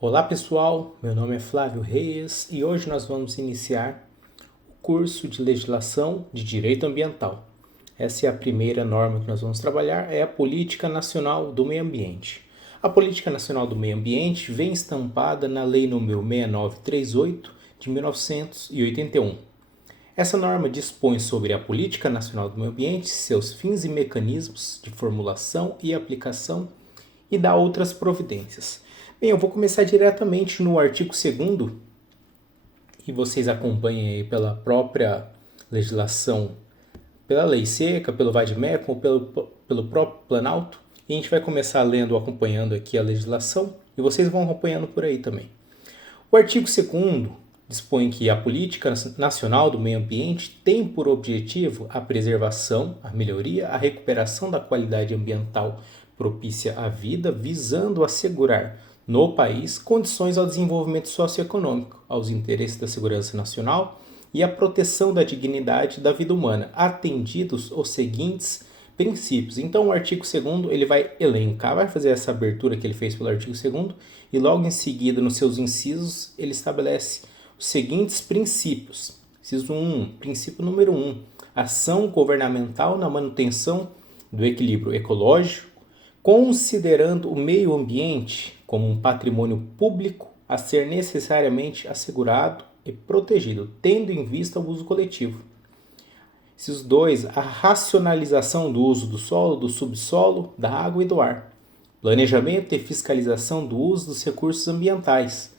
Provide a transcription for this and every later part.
Olá pessoal, meu nome é Flávio Reis e hoje nós vamos iniciar o curso de Legislação de Direito Ambiental. Essa é a primeira norma que nós vamos trabalhar, é a Política Nacional do Meio Ambiente. A Política Nacional do Meio Ambiente vem estampada na Lei nº 6938 de 1981. Essa norma dispõe sobre a Política Nacional do Meio Ambiente, seus fins e mecanismos de formulação e aplicação e dá outras providências. Bem, eu vou começar diretamente no artigo 2º e vocês acompanhem aí pela própria legislação, pela lei seca, pelo VADMECUM ou pelo próprio Planalto. E a gente vai começar lendo, acompanhando aqui a legislação e vocês vão acompanhando por aí também. O artigo 2º dispõe que a Política Nacional do Meio Ambiente tem por objetivo a preservação, a melhoria, a recuperação da qualidade ambiental propícia à vida, visando assegurar no país condições ao desenvolvimento socioeconômico, aos interesses da segurança nacional e à proteção da dignidade da vida humana, atendidos os seguintes princípios. Então o artigo 2º ele vai elencar, vai fazer essa abertura que ele fez pelo artigo 2º e logo em seguida nos seus incisos ele estabelece os seguintes princípios. Inciso 1, princípio número 1, ação governamental na manutenção do equilíbrio ecológico, considerando o meio ambiente como um patrimônio público a ser necessariamente assegurado e protegido, tendo em vista o uso coletivo. Inciso 2, a racionalização do uso do solo, do subsolo, da água e do ar. Planejamento e fiscalização do uso dos recursos ambientais.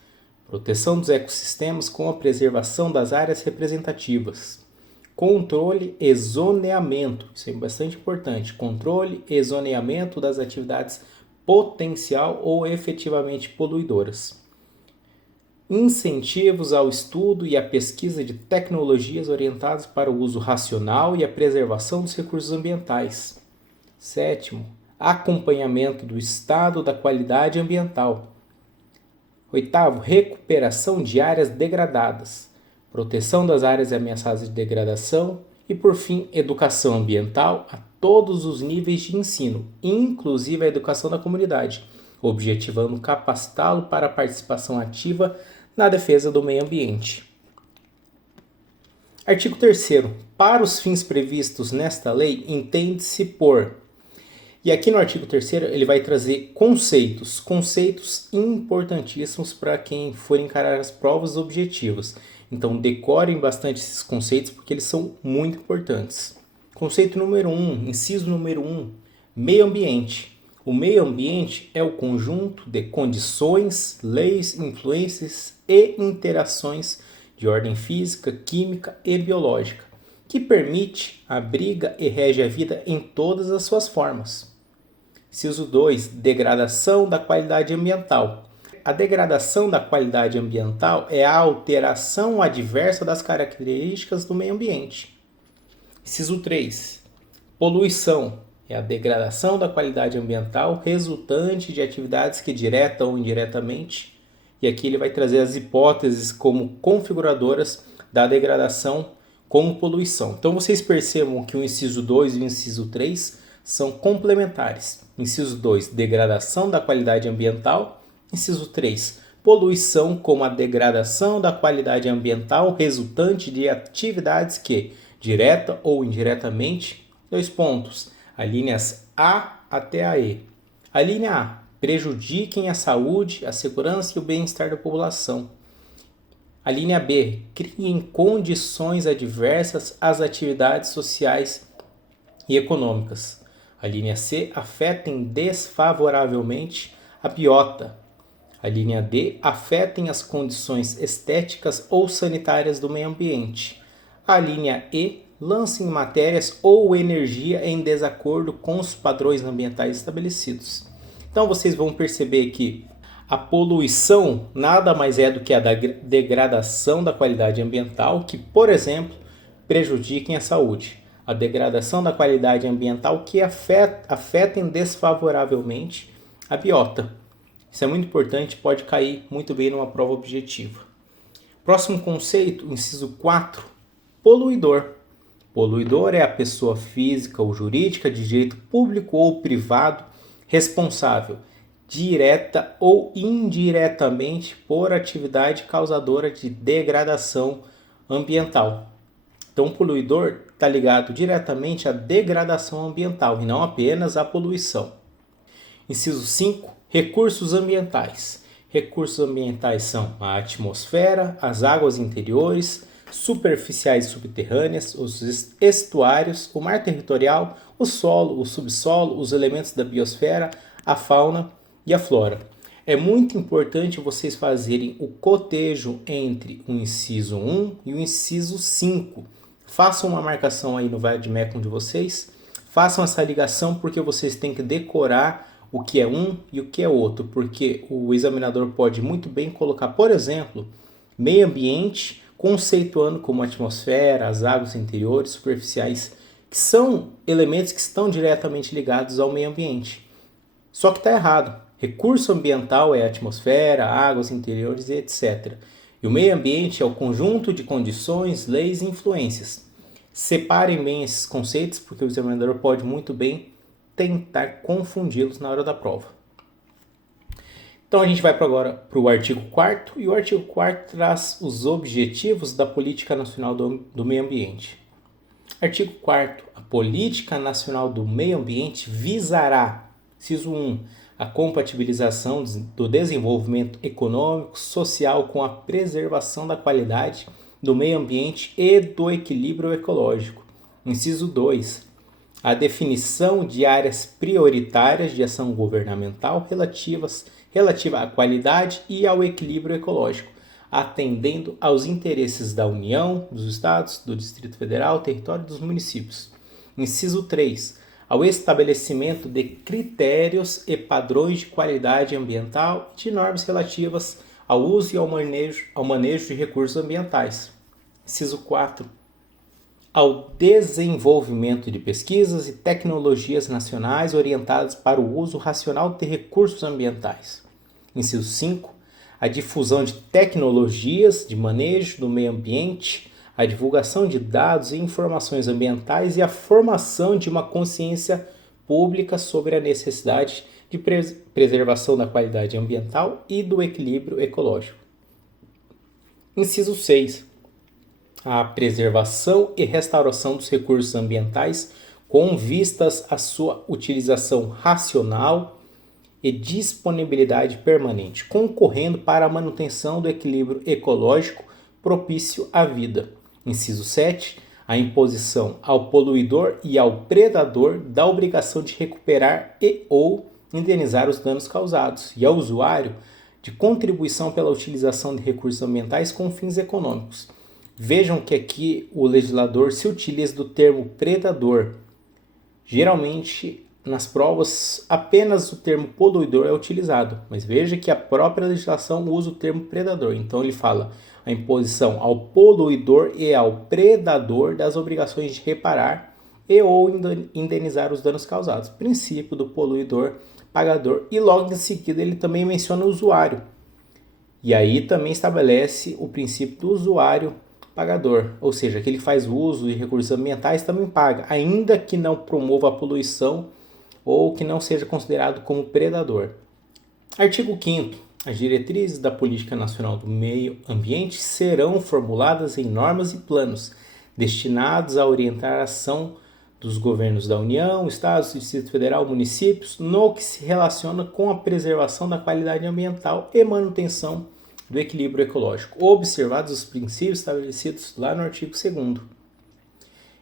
Proteção dos ecossistemas com a preservação das áreas representativas. Controle e zoneamento, isso é bastante importante, controle e zoneamento das atividades potencial ou efetivamente poluidoras. Incentivos ao estudo e à pesquisa de tecnologias orientadas para o uso racional e a preservação dos recursos ambientais. 7º, acompanhamento do estado da qualidade ambiental. 8º, recuperação de áreas degradadas. Proteção das áreas ameaçadas de degradação e, por fim, educação ambiental a todos os níveis de ensino, inclusive a educação da comunidade, objetivando capacitá-lo para a participação ativa na defesa do meio ambiente. Artigo 3º. Para os fins previstos nesta lei, entende-se por... E aqui no artigo 3º ele vai trazer conceitos importantíssimos para quem for encarar as provas objetivas. Então decorem bastante esses conceitos porque eles são muito importantes. Conceito número 1, inciso número 1, meio ambiente. O meio ambiente é o conjunto de condições, leis, influências e interações de ordem física, química e biológica, que permite, abriga e rege a vida em todas as suas formas. Inciso 2, degradação da qualidade ambiental. A degradação da qualidade ambiental é a alteração adversa das características do meio ambiente. Inciso 3, poluição. É a degradação da qualidade ambiental resultante de atividades que direta ou indiretamente, e aqui ele vai trazer as hipóteses como configuradoras da degradação como poluição. Então vocês percebam que o inciso 2 e o inciso 3 são complementares. Inciso 2, degradação da qualidade ambiental. Inciso 3, poluição como a degradação da qualidade ambiental resultante de atividades que, direta ou indiretamente, alíneas A até a E. A linha A, prejudiquem a saúde, a segurança e o bem-estar da população. A linha B, criem condições adversas às atividades sociais e econômicas. A linha C, afetem desfavoravelmente a biota. A linha D, afetem as condições estéticas ou sanitárias do meio ambiente. A linha E, lancem matérias ou energia em desacordo com os padrões ambientais estabelecidos. Então vocês vão perceber que a poluição nada mais é do que a degradação da qualidade ambiental, que, por exemplo, prejudiquem a saúde. A degradação da qualidade ambiental que afetem desfavoravelmente a biota. Isso é muito importante, pode cair muito bem numa prova objetiva. Próximo conceito, inciso 4, poluidor. Poluidor é a pessoa física ou jurídica de direito público ou privado responsável direta ou indiretamente por atividade causadora de degradação ambiental. Então, o poluidor está ligado diretamente à degradação ambiental e não apenas à poluição. Inciso 5. Recursos ambientais. Recursos ambientais são a atmosfera, as águas interiores, superficiais e subterrâneas, os estuários, o mar territorial, o solo, o subsolo, os elementos da biosfera, a fauna e a flora. É muito importante vocês fazerem o cotejo entre o inciso 1 e o inciso 5. Façam uma marcação aí no Vademecum de vocês, façam essa ligação porque vocês têm que decorar o que é um e o que é outro, porque o examinador pode muito bem colocar, por exemplo, meio ambiente, conceituando como atmosfera, as águas interiores, superficiais, que são elementos que estão diretamente ligados ao meio ambiente. Só que está errado. Recurso ambiental é a atmosfera, águas interiores, etc. E o meio ambiente é o conjunto de condições, leis e influências. Separem bem esses conceitos, porque o examinador pode muito bem tentar confundi-los na hora da prova. Então a gente vai agora para o artigo 4º, e o artigo 4º traz os objetivos da Política Nacional do Meio Ambiente. Artigo 4º. A Política Nacional do Meio Ambiente visará, inciso 1, a compatibilização do desenvolvimento econômico, social com a preservação da qualidade do meio ambiente e do equilíbrio ecológico. Inciso 2. A definição de áreas prioritárias de ação governamental relativa à qualidade e ao equilíbrio ecológico, atendendo aos interesses da União, dos Estados, do Distrito Federal, território e dos municípios. Inciso 3. Ao estabelecimento de critérios e padrões de qualidade ambiental e de normas relativas ao uso e ao manejo de recursos ambientais. Inciso 4. Ao desenvolvimento de pesquisas e tecnologias nacionais orientadas para o uso racional de recursos ambientais. Inciso 5. A difusão de tecnologias de manejo do meio ambiente, a divulgação de dados e informações ambientais e a formação de uma consciência pública sobre a necessidade de preservação da qualidade ambiental e do equilíbrio ecológico. Inciso 6. A preservação e restauração dos recursos ambientais com vistas à sua utilização racional e disponibilidade permanente, concorrendo para a manutenção do equilíbrio ecológico propício à vida. Inciso 7. A imposição ao poluidor e ao predador da obrigação de recuperar e ou indenizar os danos causados, e ao usuário de contribuição pela utilização de recursos ambientais com fins econômicos. Vejam que aqui o legislador se utiliza do termo predador. Geralmente, nas provas, apenas o termo poluidor é utilizado, mas veja que a própria legislação usa o termo predador. Então, ele fala a imposição ao poluidor e ao predador das obrigações de reparar e ou indenizar os danos causados. Princípio do poluidor pagador. E logo em seguida ele também menciona o usuário. E aí também estabelece o princípio do usuário pagador, ou seja, que ele faz uso de recursos ambientais também paga, ainda que não promova a poluição ou que não seja considerado como predador. Artigo 5º. As diretrizes da Política Nacional do Meio Ambiente serão formuladas em normas e planos destinados a orientar a ação dos governos da União, Estados, Distrito Federal, municípios, no que se relaciona com a preservação da qualidade ambiental e manutenção do equilíbrio ecológico, observados os princípios estabelecidos lá no artigo 2º.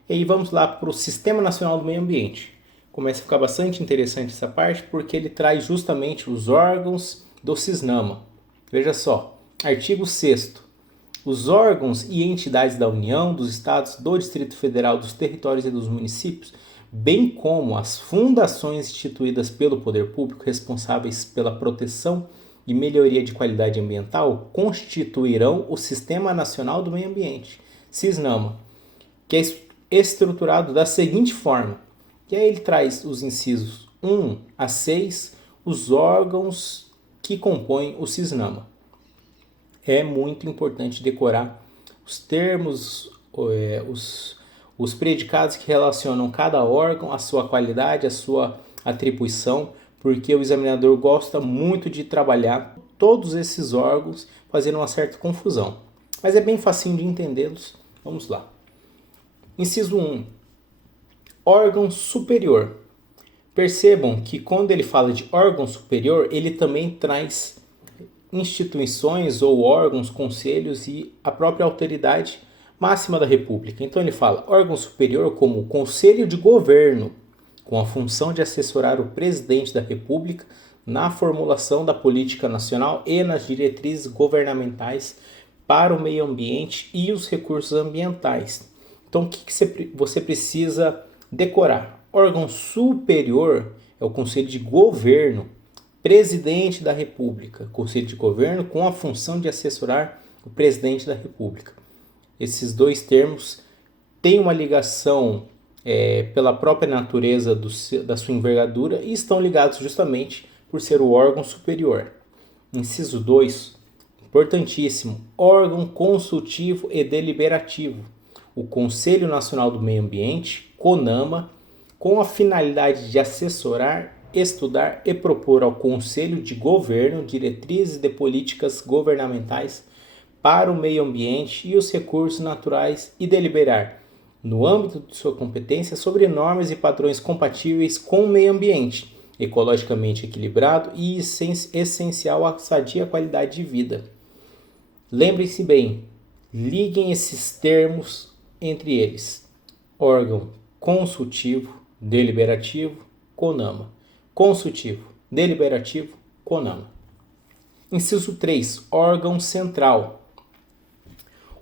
E aí vamos lá para o Sistema Nacional do Meio Ambiente. Começa a ficar bastante interessante essa parte, porque ele traz justamente os órgãos do CISNAMA. Veja só, artigo 6º. Os órgãos e entidades da União, dos Estados, do Distrito Federal, dos territórios e dos municípios, bem como as fundações instituídas pelo poder público responsáveis pela proteção e melhoria de qualidade ambiental, constituirão o Sistema Nacional do Meio Ambiente, CISNAMA, que é estruturado da seguinte forma. E aí ele traz os incisos 1 a 6, os órgãos que compõem o CISNAMA. É muito importante decorar os termos, os predicados que relacionam cada órgão, a sua qualidade, a sua atribuição, porque o examinador gosta muito de trabalhar todos esses órgãos, fazendo uma certa confusão. Mas é bem facinho de entendê-los. Vamos lá. Inciso 1. Órgão superior. Percebam que quando ele fala de órgão superior, ele também traz instituições ou órgãos, conselhos e a própria autoridade máxima da República. Então ele fala órgão superior como o Conselho de Governo, com a função de assessorar o presidente da República na formulação da política nacional e nas diretrizes governamentais para o meio ambiente e os recursos ambientais. Então o que você precisa decorar? Órgão superior é o Conselho de Governo, Presidente da República, Conselho de Governo com a função de assessorar o Presidente da República. Esses dois termos têm uma ligação pela própria natureza da sua envergadura e estão ligados justamente por ser o órgão superior. Inciso 2, importantíssimo, órgão consultivo e deliberativo. O Conselho Nacional do Meio Ambiente, CONAMA, com a finalidade de assessorar, estudar e propor ao Conselho de Governo diretrizes de políticas governamentais para o meio ambiente e os recursos naturais e deliberar, no âmbito de sua competência, sobre normas e padrões compatíveis com o meio ambiente, ecologicamente equilibrado e essencial à sadia qualidade de vida. Lembrem-se bem, liguem esses termos entre eles. Órgão consultivo, deliberativo, CONAMA. Consultivo, deliberativo, CONAMA. Inciso 3, órgão central.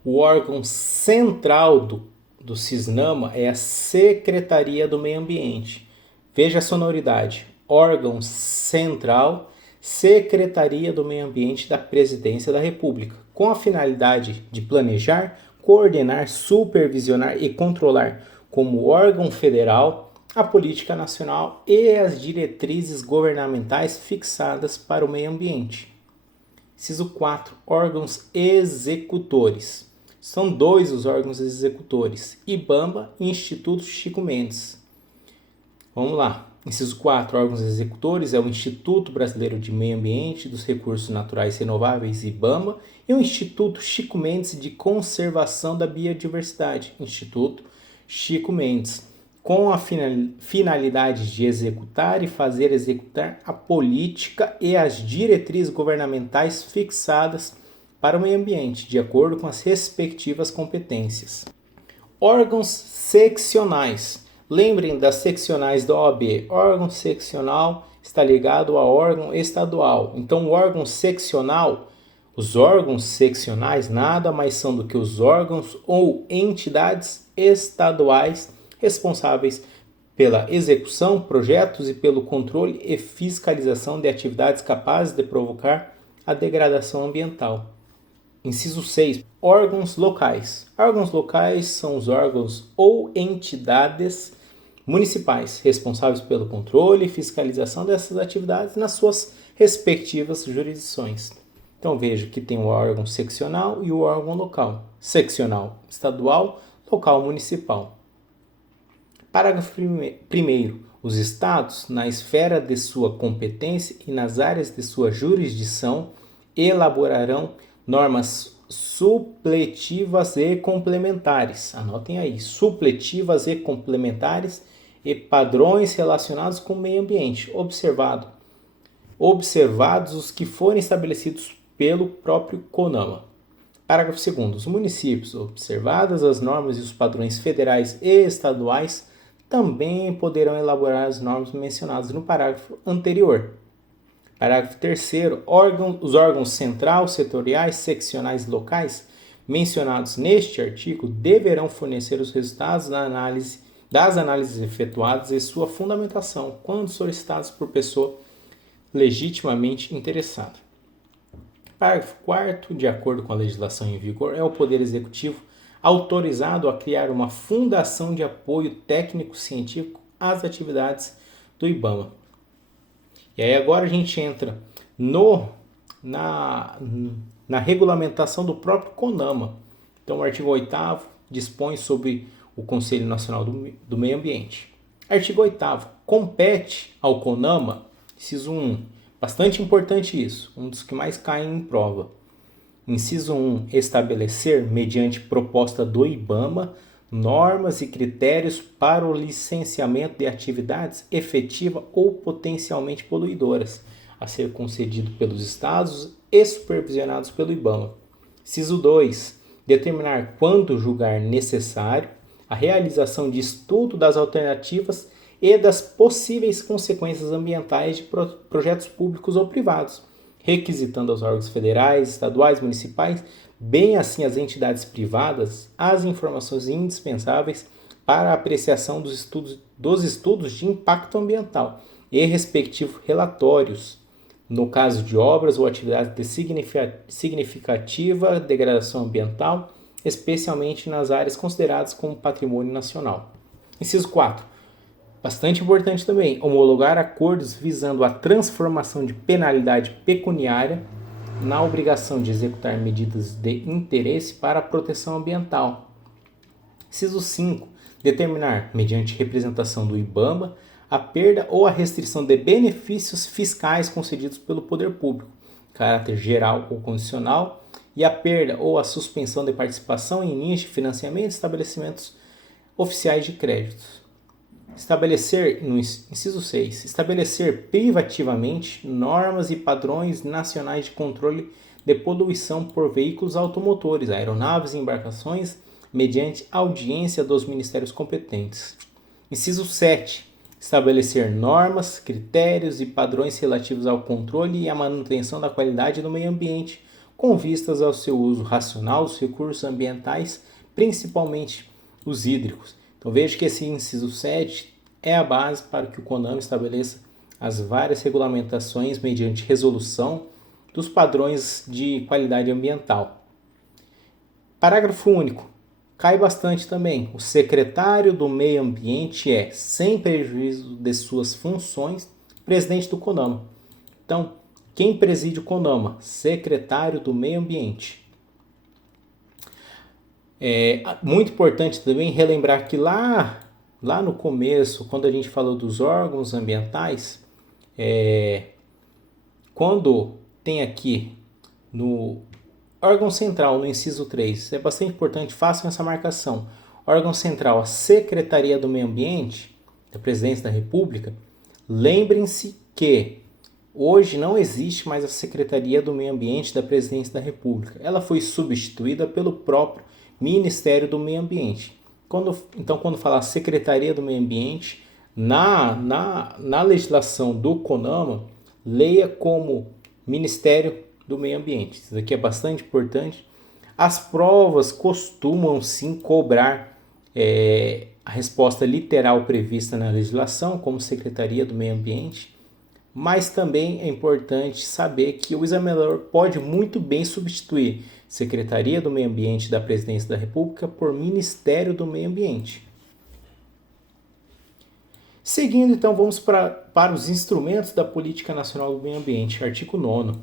O órgão central do CISNAMA é a Secretaria do Meio Ambiente. Veja a sonoridade. Órgão central, Secretaria do Meio Ambiente da Presidência da República, com a finalidade de planejar, coordenar, supervisionar e controlar como órgão federal a política nacional e as diretrizes governamentais fixadas para o meio ambiente. Inciso 4. Órgãos executores. São dois os órgãos executores, IBAMA e Instituto Chico Mendes. Vamos lá. Inciso 4. Órgãos executores é o Instituto Brasileiro de Meio Ambiente e dos Recursos Naturais Renováveis, IBAMA, e o Instituto Chico Mendes de Conservação da Biodiversidade, Instituto Chico Mendes, com a finalidade de executar e fazer executar a política e as diretrizes governamentais fixadas para o meio ambiente, de acordo com as respectivas competências. Órgãos seccionais. Lembrem das seccionais da OAB. Órgão seccional está ligado a órgão estadual. Então, o órgão seccional, os órgãos seccionais nada mais são do que os órgãos ou entidades estaduais responsáveis pela execução, projetos e pelo controle e fiscalização de atividades capazes de provocar a degradação ambiental. Inciso 6. Órgãos locais. Órgãos locais são os órgãos ou entidades municipais responsáveis pelo controle e fiscalização dessas atividades nas suas respectivas jurisdições. Então veja que tem o órgão seccional e o órgão local. Seccional estadual, local municipal. Parágrafo 1º. Os estados, na esfera de sua competência e nas áreas de sua jurisdição, elaborarão normas supletivas e complementares. Anotem aí, supletivas e complementares e padrões relacionados com o meio ambiente, observados os que forem estabelecidos pelo próprio CONAMA. Parágrafo 2º. Os municípios, observadas as normas e os padrões federais e estaduais, também poderão elaborar as normas mencionadas no parágrafo anterior. Parágrafo 3º. Os órgãos central, setoriais, seccionais e locais mencionados neste artigo deverão fornecer os resultados das análises efetuadas e sua fundamentação quando solicitados por pessoa legitimamente interessada. Parágrafo 4º. De acordo com a legislação em vigor, é o Poder Executivo autorizado a criar uma fundação de apoio técnico-científico às atividades do IBAMA. E aí agora a gente entra na regulamentação do próprio CONAMA. Então o artigo 8º dispõe sobre o Conselho Nacional do Meio Ambiente. Artigo 8º. Compete ao CONAMA Inciso 1. Bastante importante isso, um dos que mais caem em prova. Inciso 1. Estabelecer, mediante proposta do IBAMA, normas e critérios para o licenciamento de atividades efetiva ou potencialmente poluidoras, a ser concedido pelos estados e supervisionados pelo IBAMA. Inciso 2. Determinar, quando julgar necessário, a realização de estudo das alternativas e das possíveis consequências ambientais de projetos públicos ou privados, requisitando aos órgãos federais, estaduais, municipais, bem assim as entidades privadas, as informações indispensáveis para a apreciação dos estudos de impacto ambiental e respectivos relatórios, no caso de obras ou atividades de significativa degradação ambiental, especialmente nas áreas consideradas como patrimônio nacional. Inciso 4. Bastante importante também, homologar acordos visando a transformação de penalidade pecuniária na obrigação de executar medidas de interesse para a proteção ambiental. Inciso 5. Determinar, mediante representação do IBAMA, a perda ou a restrição de benefícios fiscais concedidos pelo poder público, caráter geral ou condicional, e a perda ou a suspensão de participação em linhas de financiamento e estabelecimentos oficiais de créditos. Estabelecer, no inciso 6, estabelecer privativamente normas e padrões nacionais de controle de poluição por veículos automotores, aeronaves e embarcações, mediante audiência dos ministérios competentes. Inciso 7. Estabelecer normas, critérios e padrões relativos ao controle e à manutenção da qualidade do meio ambiente, com vistas ao seu uso racional dos recursos ambientais, principalmente os hídricos. Então veja que esse inciso 7 é a base para que o CONAMA estabeleça as várias regulamentações mediante resolução dos padrões de qualidade ambiental. Parágrafo único. Cai bastante também. O secretário do Meio Ambiente é, sem prejuízo de suas funções, presidente do CONAMA. Então, quem preside o CONAMA? Secretário do Meio Ambiente. É muito importante também relembrar que lá no começo, quando a gente falou dos órgãos ambientais, quando tem aqui no órgão central, no inciso 3, é bastante importante, façam essa marcação. Órgão central, a Secretaria do Meio Ambiente, da Presidência da República, lembrem-se que hoje não existe mais a Secretaria do Meio Ambiente da Presidência da República. Ela foi substituída pelo próprio Ministério do Meio Ambiente. Então, quando falar Secretaria do Meio Ambiente, na legislação do CONAMA, leia como Ministério do Meio Ambiente. Isso aqui é bastante importante. As provas costumam sim cobrar a resposta literal prevista na legislação, como Secretaria do Meio Ambiente, mas também é importante saber que o examinador pode muito bem substituir Secretaria do Meio Ambiente da Presidência da República por Ministério do Meio Ambiente. Seguindo, então, vamos para os instrumentos da Política Nacional do Meio Ambiente. Artigo 9º.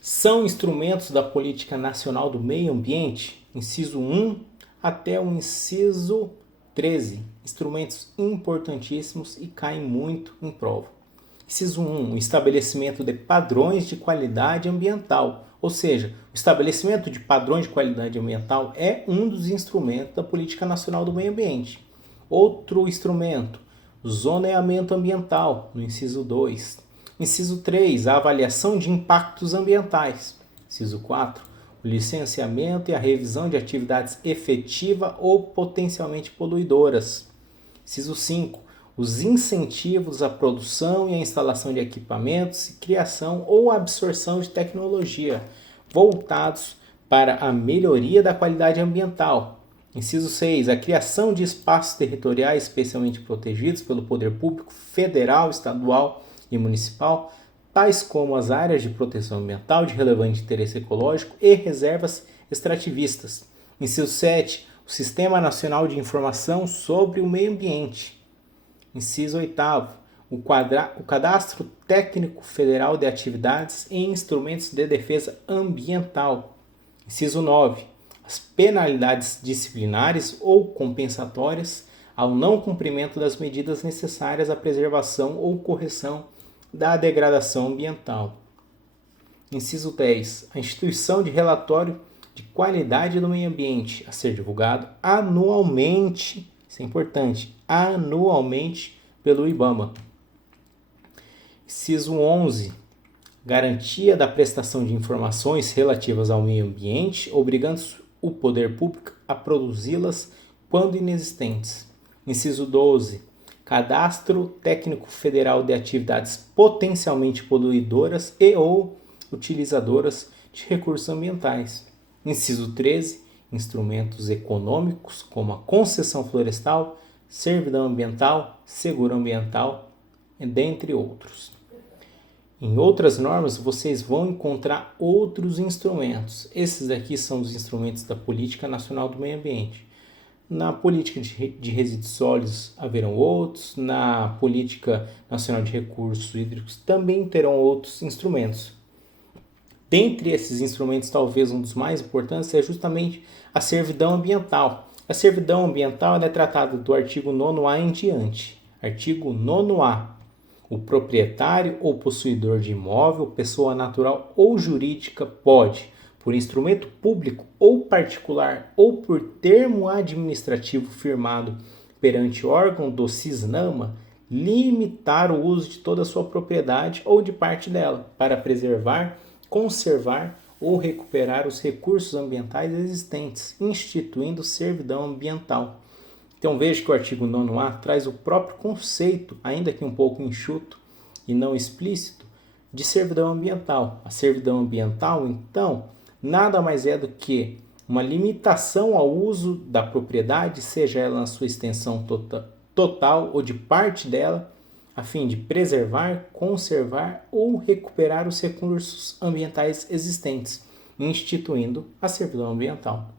São instrumentos da Política Nacional do Meio Ambiente, inciso 1 até o inciso 13. Instrumentos importantíssimos e caem muito em prova. Inciso 1. O estabelecimento de padrões de qualidade ambiental. Ou seja, o estabelecimento de padrões de qualidade ambiental é um dos instrumentos da Política Nacional do Meio Ambiente. Outro instrumento, o zoneamento ambiental, no inciso 2. Inciso 3, a avaliação de impactos ambientais. Inciso 4, o licenciamento e a revisão de atividades efetiva ou potencialmente poluidoras. Inciso 5, os incentivos à produção e à instalação de equipamentos e criação ou absorção de tecnologia voltados para a melhoria da qualidade ambiental. Inciso 6, a criação de espaços territoriais especialmente protegidos pelo poder público federal, estadual e municipal, tais como as áreas de proteção ambiental de relevante interesse ecológico e reservas extrativistas. Inciso 7, o Sistema Nacional de Informação sobre o Meio Ambiente. Inciso 8º, o Cadastro Técnico Federal de Atividades e Instrumentos de Defesa Ambiental. Inciso 9, as penalidades disciplinares ou compensatórias ao não cumprimento das medidas necessárias à preservação ou correção da degradação ambiental. Inciso 10. A instituição de relatório de qualidade do meio ambiente a ser divulgado anualmente, isso é importante, anualmente pelo IBAMA. Inciso 11. Garantia da prestação de informações relativas ao meio ambiente, obrigando o poder público a produzi-las quando inexistentes. Inciso 12. Cadastro técnico federal de atividades potencialmente poluidoras e ou utilizadoras de recursos ambientais. Inciso 13. Instrumentos econômicos como a concessão florestal, servidão ambiental, seguro ambiental, dentre outros. Em outras normas, vocês vão encontrar outros instrumentos. Esses aqui são os instrumentos da Política Nacional do Meio Ambiente. Na Política de Resíduos Sólidos haverão outros. Na Política Nacional de Recursos Hídricos também terão outros instrumentos. Dentre esses instrumentos, talvez um dos mais importantes é justamente a servidão ambiental. A servidão ambiental é tratada do artigo 9º em diante. Artigo 9º. O proprietário ou possuidor de imóvel, pessoa natural ou jurídica, pode, por instrumento público ou particular ou por termo administrativo firmado perante órgão do CISNAMA, limitar o uso de toda a sua propriedade ou de parte dela, para preservar, conservar ou recuperar os recursos ambientais existentes, instituindo servidão ambiental. Então veja que o artigo 9º traz o próprio conceito, ainda que um pouco enxuto e não explícito, de servidão ambiental. A servidão ambiental, então, nada mais é do que uma limitação ao uso da propriedade, seja ela na sua extensão total ou de parte dela, a fim de preservar, conservar ou recuperar os recursos ambientais existentes, instituindo a servidão ambiental.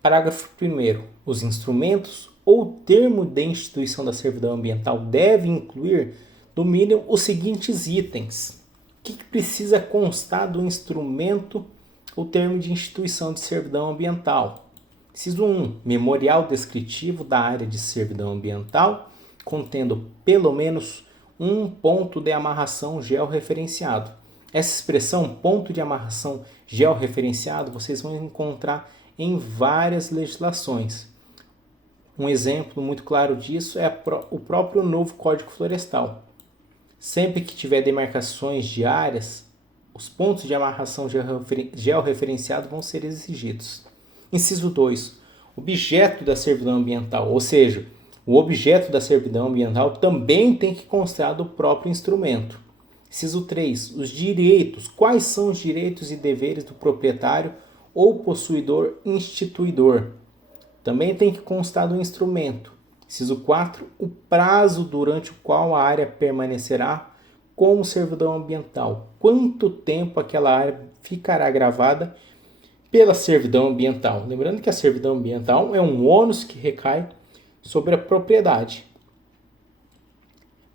Parágrafo 1º. Os instrumentos ou termo de instituição da servidão ambiental devem incluir, no mínimo, os seguintes itens. O que precisa constar do instrumento ou termo de instituição de servidão ambiental? Inciso 1. Memorial descritivo da área de servidão ambiental, contendo pelo menos um ponto de amarração georreferenciado. Essa expressão, ponto de amarração georreferenciado, vocês vão encontrar em várias legislações. Um exemplo muito claro disso é o próprio novo Código Florestal. Sempre que tiver demarcações de áreas, os pontos de amarração georreferenciado vão ser exigidos. Inciso 2. Objeto da servidão ambiental, ou seja, o objeto da servidão ambiental também tem que constar do próprio instrumento. Inciso 3. Os direitos. Quais são os direitos e deveres do proprietário ou possuidor instituidor? Também tem que constar do instrumento. Inciso 4. O prazo durante o qual a área permanecerá como servidão ambiental. Quanto tempo aquela área ficará gravada pela servidão ambiental. Lembrando que a servidão ambiental é um ônus que recai sobre a propriedade.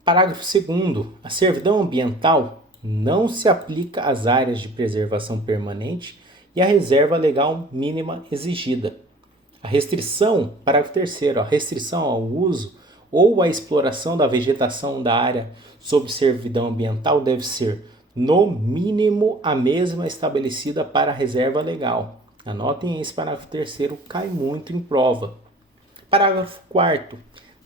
Parágrafo 2º. A servidão ambiental não se aplica às áreas de preservação permanente e à reserva legal mínima exigida. A restrição, parágrafo 3º, a restrição ao uso ou à exploração da vegetação da área sob servidão ambiental deve ser, no mínimo, a mesma estabelecida para a reserva legal. Anotem esse parágrafo 3º, cai muito em prova. Parágrafo 4º.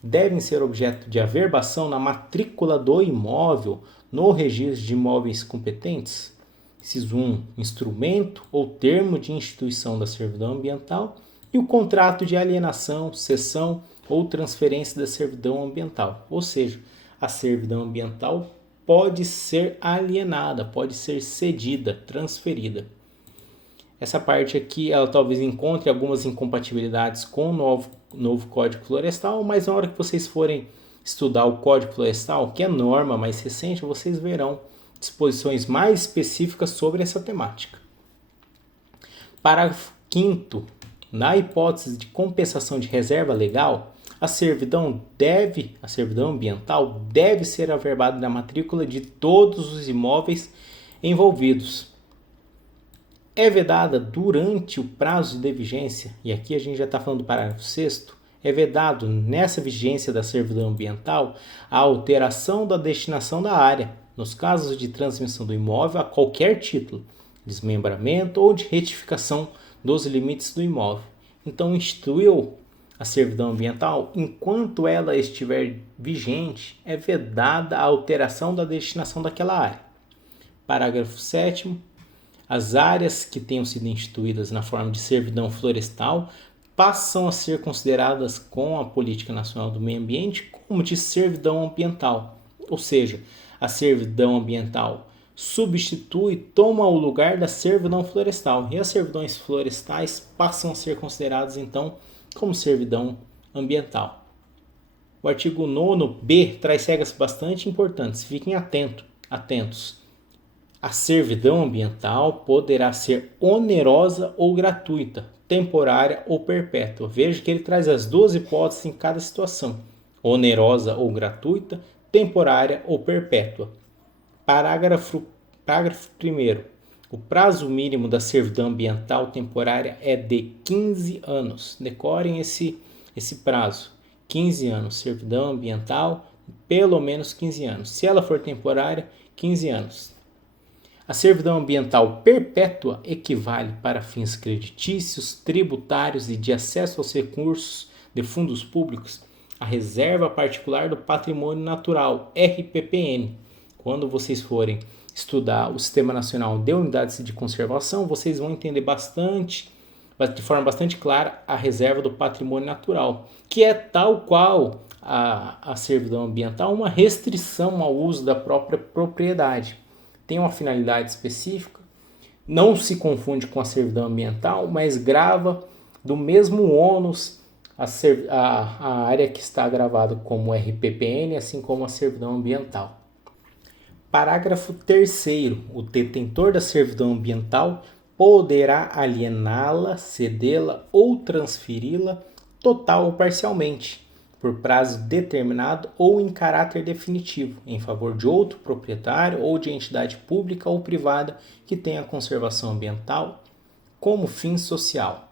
Devem ser objeto de averbação na matrícula do imóvel no registro de imóveis competentes. Inciso 1. Instrumento ou termo de instituição da servidão ambiental e o contrato de alienação, cessão ou transferência da servidão ambiental. Ou seja, a servidão ambiental pode ser alienada, pode ser cedida, transferida. Essa parte aqui, ela talvez encontre algumas incompatibilidades com o novo Código Florestal, mas na hora que vocês forem estudar o Código Florestal, que é norma mais recente, vocês verão disposições mais específicas sobre essa temática. Parágrafo 5º. Na hipótese de compensação de reserva legal, a servidão ambiental deve ser averbada na matrícula de todos os imóveis envolvidos. É vedada durante o prazo de vigência, e aqui a gente já está falando do parágrafo 6º, é vedado nessa vigência da servidão ambiental a alteração da destinação da área, nos casos de transmissão do imóvel a qualquer título, desmembramento ou de retificação dos limites do imóvel. Então, instituiu a servidão ambiental, enquanto ela estiver vigente, é vedada a alteração da destinação daquela área. Parágrafo 7º. As áreas que tenham sido instituídas na forma de servidão florestal passam a ser consideradas com a Política Nacional do Meio Ambiente como de servidão ambiental, ou seja, a servidão ambiental substitui, toma o lugar da servidão florestal, e as servidões florestais passam a ser consideradas então como servidão ambiental. O artigo 9b traz regras bastante importantes, fiquem atentos. A servidão ambiental poderá ser onerosa ou gratuita, temporária ou perpétua. Veja que ele traz as duas hipóteses em cada situação: onerosa ou gratuita, temporária ou perpétua. Parágrafo 1º. O prazo mínimo da servidão ambiental temporária é de 15 anos. Decorem esse prazo. 15 anos. Servidão ambiental, pelo menos 15 anos. Se ela for temporária, 15 anos. A servidão ambiental perpétua equivale para fins creditícios, tributários e de acesso aos recursos de fundos públicos à Reserva Particular do Patrimônio Natural, RPPN. Quando vocês forem estudar o Sistema Nacional de Unidades de Conservação, vocês vão entender de forma bastante clara, a Reserva do Patrimônio Natural, que é tal qual a servidão ambiental, uma restrição ao uso da própria propriedade. Tem uma finalidade específica, não se confunde com a servidão ambiental, mas grava do mesmo ônus a área que está gravada como RPPN, assim como a servidão ambiental. Parágrafo 3º. O detentor da servidão ambiental poderá aliená-la, cedê-la ou transferi-la total ou parcialmente, por prazo determinado ou em caráter definitivo, em favor de outro proprietário ou de entidade pública ou privada que tenha conservação ambiental como fim social.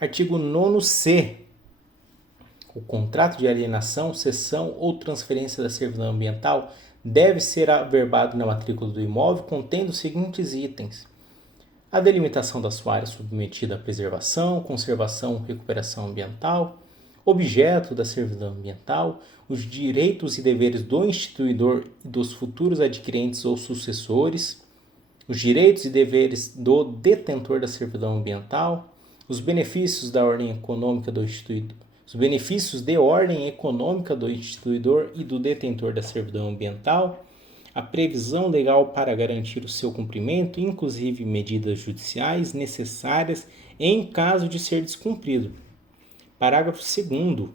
Artigo 9c. O contrato de alienação, cessão ou transferência da servidão ambiental deve ser averbado na matrícula do imóvel contendo os seguintes itens: a delimitação da sua área submetida à preservação, conservação, recuperação ambiental, objeto da servidão ambiental, os direitos e deveres do instituidor e dos futuros adquirentes ou sucessores, os direitos e deveres do detentor da servidão ambiental, os benefícios da ordem econômica do instituidor, os benefícios de ordem econômica do instituidor e do detentor da servidão ambiental, a previsão legal para garantir o seu cumprimento, inclusive medidas judiciais necessárias em caso de ser descumprido. Parágrafo 2º.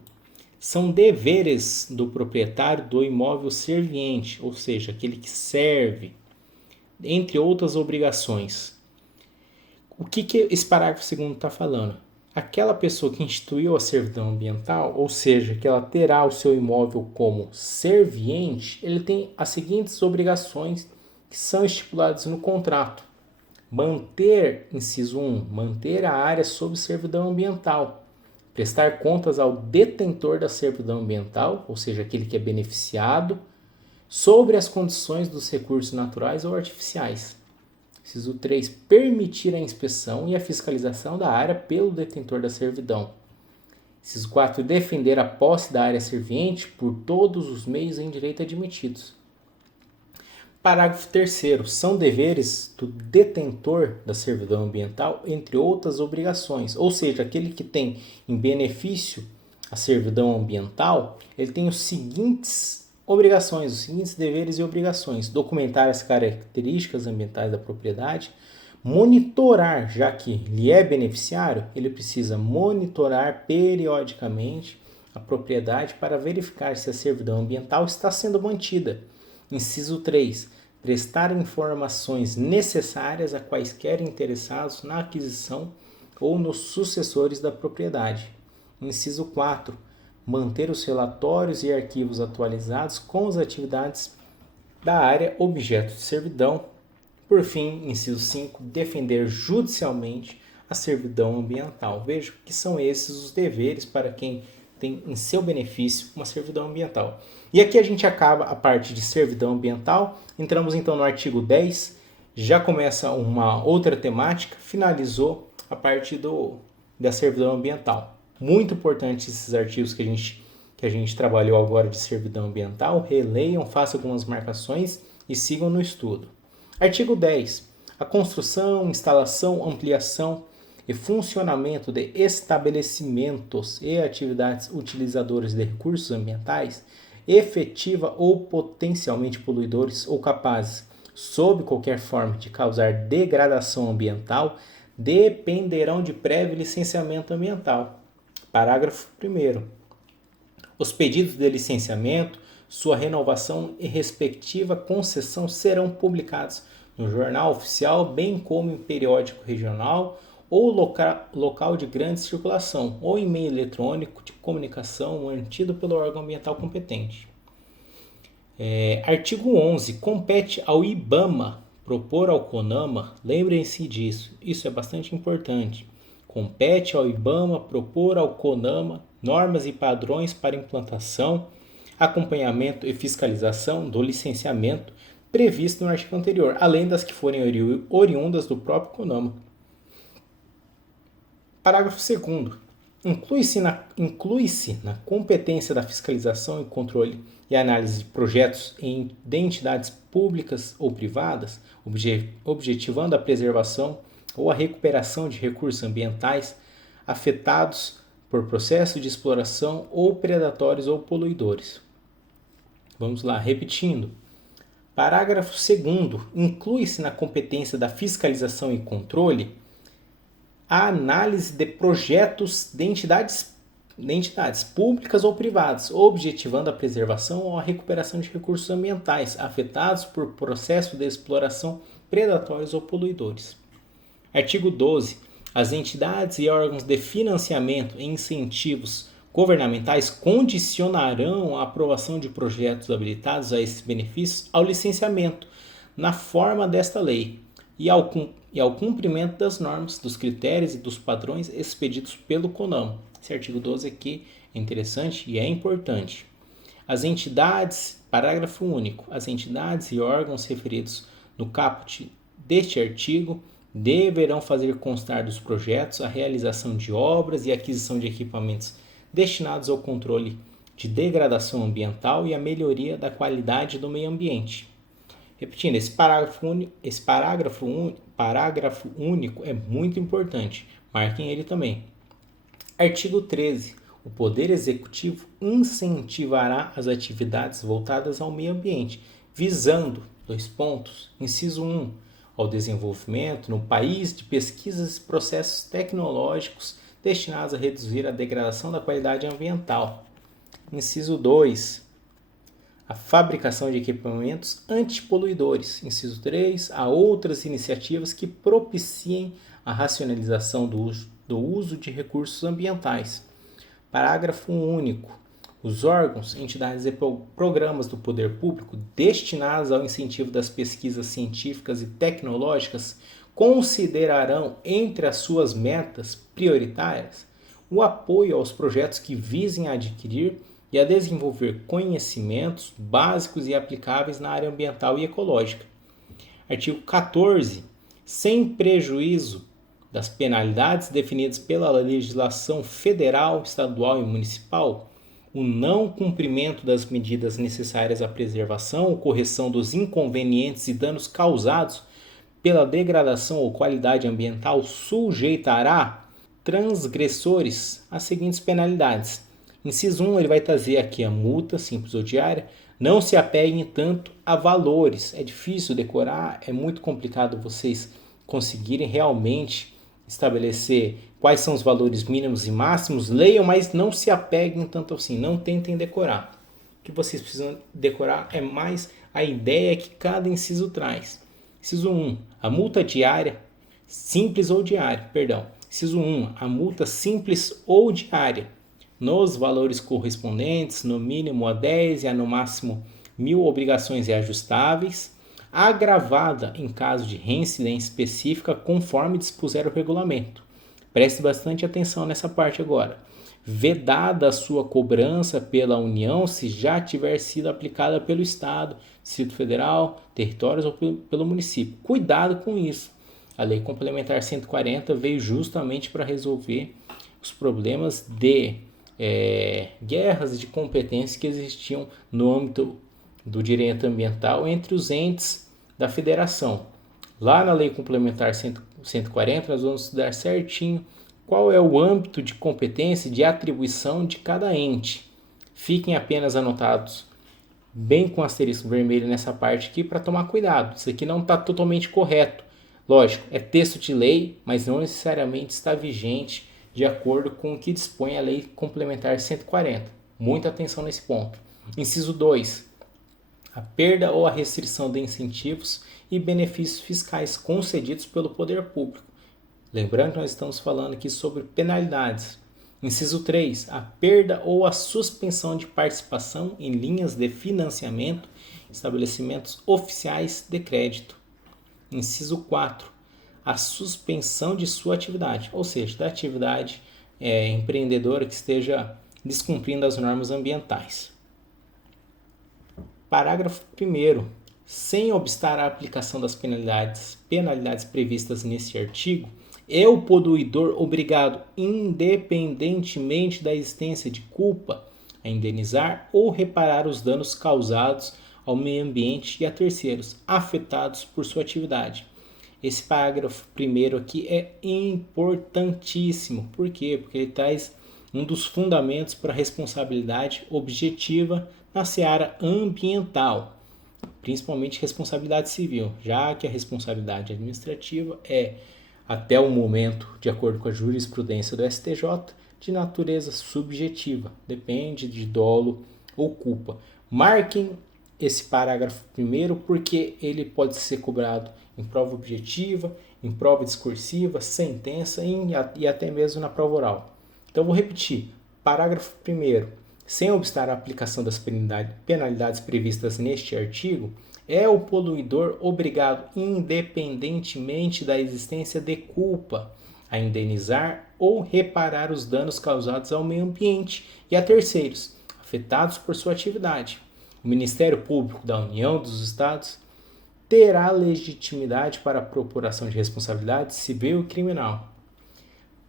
São deveres do proprietário do imóvel serviente, ou seja, aquele que serve, entre outras obrigações. O que esse parágrafo 2º está falando? Aquela pessoa que instituiu a servidão ambiental, ou seja, que ela terá o seu imóvel como serviente, ele tem as seguintes obrigações que são estipuladas no contrato. Manter, inciso 1, manter a área sob servidão ambiental. Prestar contas ao detentor da servidão ambiental, ou seja, aquele que é beneficiado, sobre as condições dos recursos naturais ou artificiais. Inciso 3. Permitir a inspeção e a fiscalização da área pelo detentor da servidão. Inciso 4. Defender a posse da área serviente por todos os meios em direito admitidos. Parágrafo 3º. São deveres do detentor da servidão ambiental, entre outras obrigações. Ou seja, aquele que tem em benefício a servidão ambiental, ele tem os seguintes obrigações, os seguintes deveres e obrigações: documentar as características ambientais da propriedade, monitorar, já que lhe é beneficiário, ele precisa monitorar periodicamente a propriedade para verificar se a servidão ambiental está sendo mantida. Inciso 3. Prestar informações necessárias a quaisquer interessados na aquisição ou nos sucessores da propriedade. Inciso 4. Manter os relatórios e arquivos atualizados com as atividades da área objeto de servidão. Por fim, inciso 5, defender judicialmente a servidão ambiental. Veja que são esses os deveres para quem tem em seu benefício uma servidão ambiental. E aqui a gente acaba a parte de servidão ambiental, entramos então no artigo 10, já começa uma outra temática, finalizou a parte da servidão ambiental. Muito importante esses artigos que a gente trabalhou agora de servidão ambiental, releiam, façam algumas marcações e sigam no estudo. Artigo 10. A construção, instalação, ampliação e funcionamento de estabelecimentos e atividades utilizadoras de recursos ambientais, efetiva ou potencialmente poluidores ou capazes, sob qualquer forma, de causar degradação ambiental, dependerão de prévio licenciamento ambiental. Parágrafo 1º. Os pedidos de licenciamento, sua renovação e respectiva concessão serão publicados no Jornal Oficial, bem como em periódico regional ou local de grande circulação, ou em meio eletrônico de comunicação mantido pelo órgão ambiental competente. Artigo 11. Compete ao IBAMA propor ao CONAMA, lembrem-se disso, isso é bastante importante. Compete ao IBAMA propor ao CONAMA normas e padrões para implantação, acompanhamento e fiscalização do licenciamento previsto no artigo anterior, além das que forem oriundas do próprio CONAMA. Parágrafo 2º. Inclui-se na competência da fiscalização e controle e análise de projetos de entidades públicas ou privadas, objetivando a preservação ou a recuperação de recursos ambientais afetados por processos de exploração ou predatórios ou poluidores. Vamos lá, repetindo. Parágrafo 2º. Inclui-se na competência da fiscalização e controle a análise de projetos de entidades públicas ou privadas, objetivando a preservação ou a recuperação de recursos ambientais afetados por processos de exploração predatórios ou poluidores. Artigo 12. As entidades e órgãos de financiamento e incentivos governamentais condicionarão a aprovação de projetos habilitados a esses benefícios ao licenciamento, na forma desta lei, e ao cumprimento das normas, dos critérios e dos padrões expedidos pelo CONAMA. Esse artigo 12 aqui é interessante e é importante. As entidades, parágrafo único, as entidades e órgãos referidos no caput deste artigo deverão fazer constar dos projetos a realização de obras e aquisição de equipamentos destinados ao controle de degradação ambiental e à melhoria da qualidade do meio ambiente. Repetindo, esse parágrafo único é muito importante. Marquem ele também. Artigo 13. O Poder Executivo incentivará as atividades voltadas ao meio ambiente, visando, inciso 1, ao desenvolvimento no país de pesquisas e processos tecnológicos destinados a reduzir a degradação da qualidade ambiental. Inciso 2. A fabricação de equipamentos antipoluidores. Inciso 3. A outras iniciativas que propiciem a racionalização do uso de recursos ambientais. Parágrafo único. Os órgãos, entidades e programas do poder público destinados ao incentivo das pesquisas científicas e tecnológicas considerarão entre as suas metas prioritárias o apoio aos projetos que visem a adquirir e a desenvolver conhecimentos básicos e aplicáveis na área ambiental e ecológica. Artigo 14. Sem prejuízo das penalidades definidas pela legislação federal, estadual e municipal, o não cumprimento das medidas necessárias à preservação ou correção dos inconvenientes e danos causados pela degradação ou qualidade ambiental sujeitará transgressores às seguintes penalidades. Inciso 1, ele vai trazer aqui a multa, simples ou diária. Não se apeguem tanto a valores. É difícil decorar, é muito complicado vocês conseguirem realmente estabelecer quais são os valores mínimos e máximos. Leiam, mas não se apeguem tanto assim. Não tentem decorar. O que vocês precisam decorar é mais a ideia que cada inciso traz. Inciso 1, a multa diária, simples ou diária, Inciso 1, a multa simples ou diária, nos valores correspondentes, no mínimo a 10 e a no máximo 1.000 obrigações reajustáveis, agravada em caso de reincidência específica, conforme dispuser o regulamento. Preste bastante atenção nessa parte agora. vedada a sua cobrança pela União se já tiver sido aplicada pelo Estado, Distrito Federal, territórios ou pelo município. Cuidado com isso. A Lei Complementar 140 veio justamente para resolver os problemas de guerras de competência que existiam no âmbito do direito ambiental entre os entes da federação. Lá na Lei Complementar 140 nós vamos estudar certinho qual é o âmbito de competência e de atribuição de cada ente. Fiquem apenas anotados bem com asterisco vermelho nessa parte aqui para tomar cuidado. Isso aqui não está totalmente correto. Lógico, é texto de lei, mas não necessariamente está vigente de acordo com o que dispõe a Lei Complementar 140. Muita atenção nesse ponto. Inciso 2. A perda ou a restrição de incentivos e benefícios fiscais concedidos pelo poder público. Lembrando que nós estamos falando aqui sobre penalidades. Inciso 3. A perda ou a suspensão de participação em linhas de financiamento, estabelecimentos oficiais de crédito. Inciso 4. A suspensão de sua atividade, ou seja, da atividade empreendedora que esteja descumprindo as normas ambientais. Parágrafo 1º. Sem obstar a aplicação das penalidades previstas neste artigo, é o poluidor obrigado, independentemente da existência de culpa, a indenizar ou reparar os danos causados ao meio ambiente e a terceiros afetados por sua atividade. Esse parágrafo primeiro aqui é importantíssimo. Por quê? Porque ele traz um dos fundamentos para a responsabilidade objetiva na seara ambiental, principalmente responsabilidade civil, já que a responsabilidade administrativa é, até o momento, de acordo com a jurisprudência do STJ, de natureza subjetiva, depende de dolo ou culpa. Marquem esse parágrafo primeiro porque ele pode ser cobrado em prova objetiva, em prova discursiva, sentença e até mesmo na prova oral. Então vou repetir. Parágrafo 1º. Sem obstar a aplicação das penalidades previstas neste artigo, é o poluidor obrigado, independentemente da existência de culpa, a indenizar ou reparar os danos causados ao meio ambiente e a terceiros, afetados por sua atividade. O Ministério Público da União dos Estados terá legitimidade para a propuração de responsabilidade civil e criminal.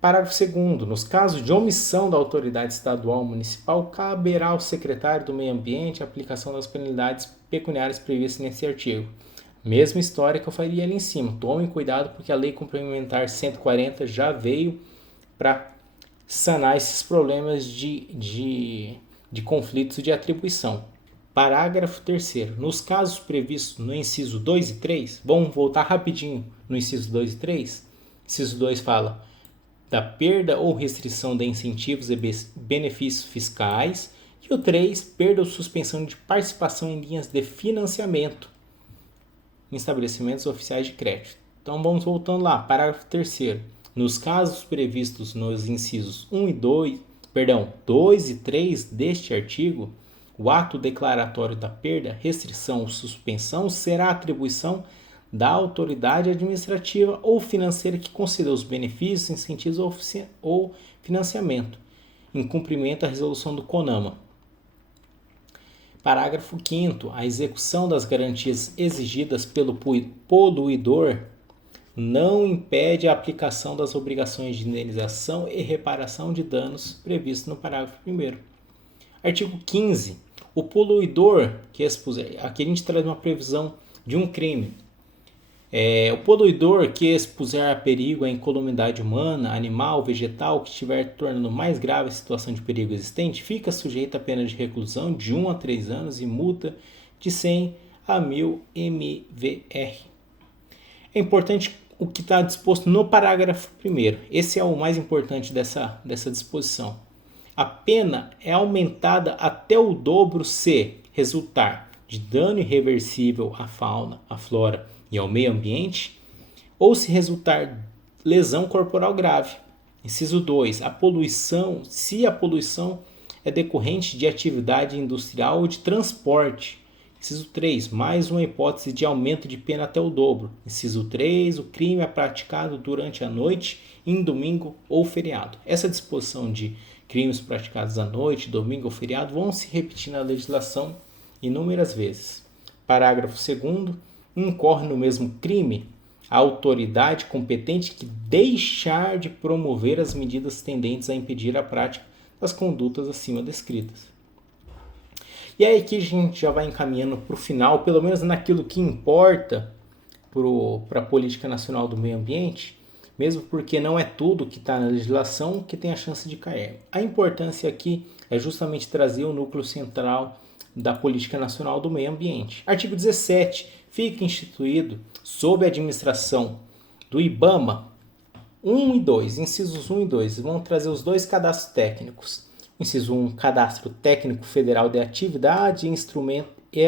Parágrafo 2º. Nos casos de omissão da autoridade estadual ou municipal, caberá ao secretário do Meio Ambiente a aplicação das penalidades pecuniárias previstas nesse artigo. Mesma história que eu faria ali em cima. Tomem cuidado porque a Lei Complementar 140 já veio para sanar esses problemas de conflitos de atribuição. Parágrafo 3º. Nos casos previstos no inciso 2 e 3, vamos voltar rapidinho no inciso 2 e 3. Inciso 2 fala da perda ou restrição de incentivos e benefícios fiscais. E o 3, perda ou suspensão de participação em linhas de financiamento em estabelecimentos oficiais de crédito. Então vamos voltando lá, parágrafo 3º. Nos casos previstos nos incisos 2 e 3 deste artigo, o ato declaratório da perda, restrição ou suspensão será atribuição da autoridade administrativa ou financeira que concedeu os benefícios, incentivos ou financiamento, em cumprimento à resolução do CONAMA. Parágrafo 5º. A execução das garantias exigidas pelo poluidor não impede a aplicação das obrigações de indenização e reparação de danos previstos no parágrafo 1º. Artigo 15. O poluidor que expuser... Aqui a gente traz uma previsão de um crime. O poluidor que expuser a perigo a incolumidade humana, animal, vegetal, que estiver tornando mais grave a situação de perigo existente, fica sujeito a pena de reclusão de 1 a 3 anos e multa de 100 a 1.000 mVr. É importante o que está disposto no parágrafo 1º. Esse é o mais importante dessa disposição. A pena é aumentada até o dobro se resultar de dano irreversível à fauna, à flora e ao meio ambiente, ou se resultar lesão corporal grave. Inciso 2. Se a poluição é decorrente de atividade industrial ou de transporte. Inciso 3. Mais uma hipótese de aumento de pena até o dobro. Inciso 3. O crime é praticado durante a noite, em domingo ou feriado. Essa disposição crimes praticados à noite, domingo ou feriado vão se repetir na legislação inúmeras vezes. Parágrafo 2º. Incorre no mesmo crime a autoridade competente que deixar de promover as medidas tendentes a impedir a prática das condutas acima descritas. E aí aqui a gente já vai encaminhando para o final, pelo menos naquilo que importa para a política nacional do meio ambiente, mesmo porque não é tudo que está na legislação que tem a chance de cair. A importância aqui é justamente trazer o núcleo central da política nacional do meio ambiente. Artigo 17. Fica instituído, sob a administração do IBAMA, 1 e 2, incisos 1 e 2, vão trazer os dois cadastros técnicos. Inciso 1, Cadastro Técnico Federal de Atividade e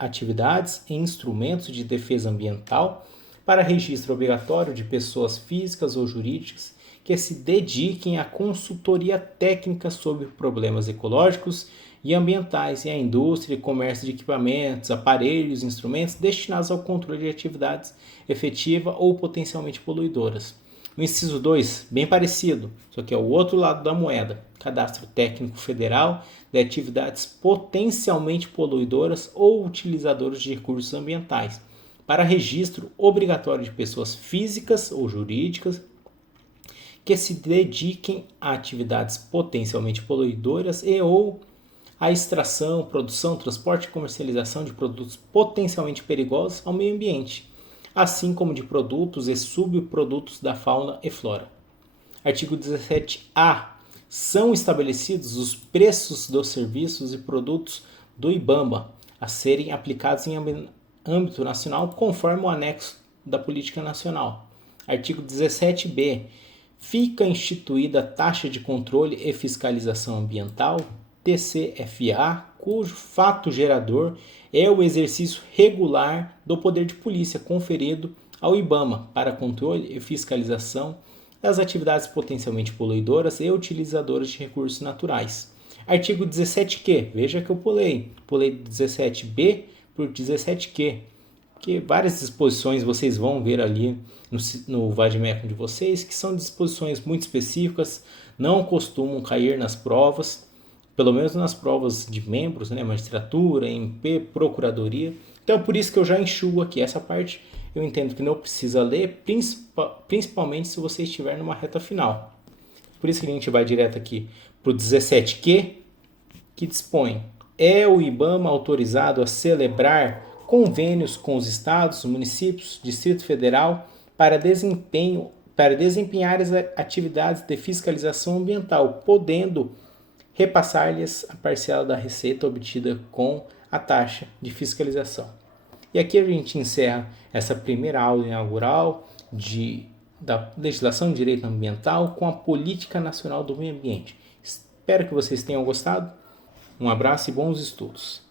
Atividades e Instrumentos de Defesa Ambiental, para registro obrigatório de pessoas físicas ou jurídicas que se dediquem à consultoria técnica sobre problemas ecológicos e ambientais e à indústria e comércio de equipamentos, aparelhos e instrumentos destinados ao controle de atividades efetiva ou potencialmente poluidoras. O inciso 2, bem parecido, só que é o outro lado da moeda. Cadastro Técnico Federal de Atividades Potencialmente Poluidoras ou Utilizadoras de Recursos Ambientais, para registro obrigatório de pessoas físicas ou jurídicas que se dediquem a atividades potencialmente poluidoras e ou a extração, produção, transporte e comercialização de produtos potencialmente perigosos ao meio ambiente, assim como de produtos e subprodutos da fauna e flora. Artigo 17A. São estabelecidos os preços dos serviços e produtos do IBAMA a serem aplicados em âmbito nacional conforme o anexo da Política Nacional. Artigo 17b. Fica instituída a taxa de controle e fiscalização ambiental, TCFA, cujo fato gerador é o exercício regular do poder de polícia conferido ao IBAMA para controle e fiscalização das atividades potencialmente poluidoras e utilizadoras de recursos naturais. Artigo 17q, veja que eu pulei 17b por 17q, porque várias disposições vocês vão ver ali no vademecum de vocês, que são disposições muito específicas, não costumam cair nas provas, pelo menos nas provas de membros, né, magistratura, MP, procuradoria. Então por isso que eu já enxugo aqui essa parte. Eu entendo que não precisa ler, principalmente se você estiver numa reta final. Por isso que a gente vai direto aqui para o 17q, que dispõe: é o IBAMA autorizado a celebrar convênios com os estados, municípios, Distrito Federal para desempenhar as atividades de fiscalização ambiental, podendo repassar-lhes a parcela da receita obtida com a taxa de fiscalização. E aqui a gente encerra essa primeira aula inaugural da legislação de direito ambiental com a Política Nacional do Meio Ambiente. Espero que vocês tenham gostado. Um abraço e bons estudos.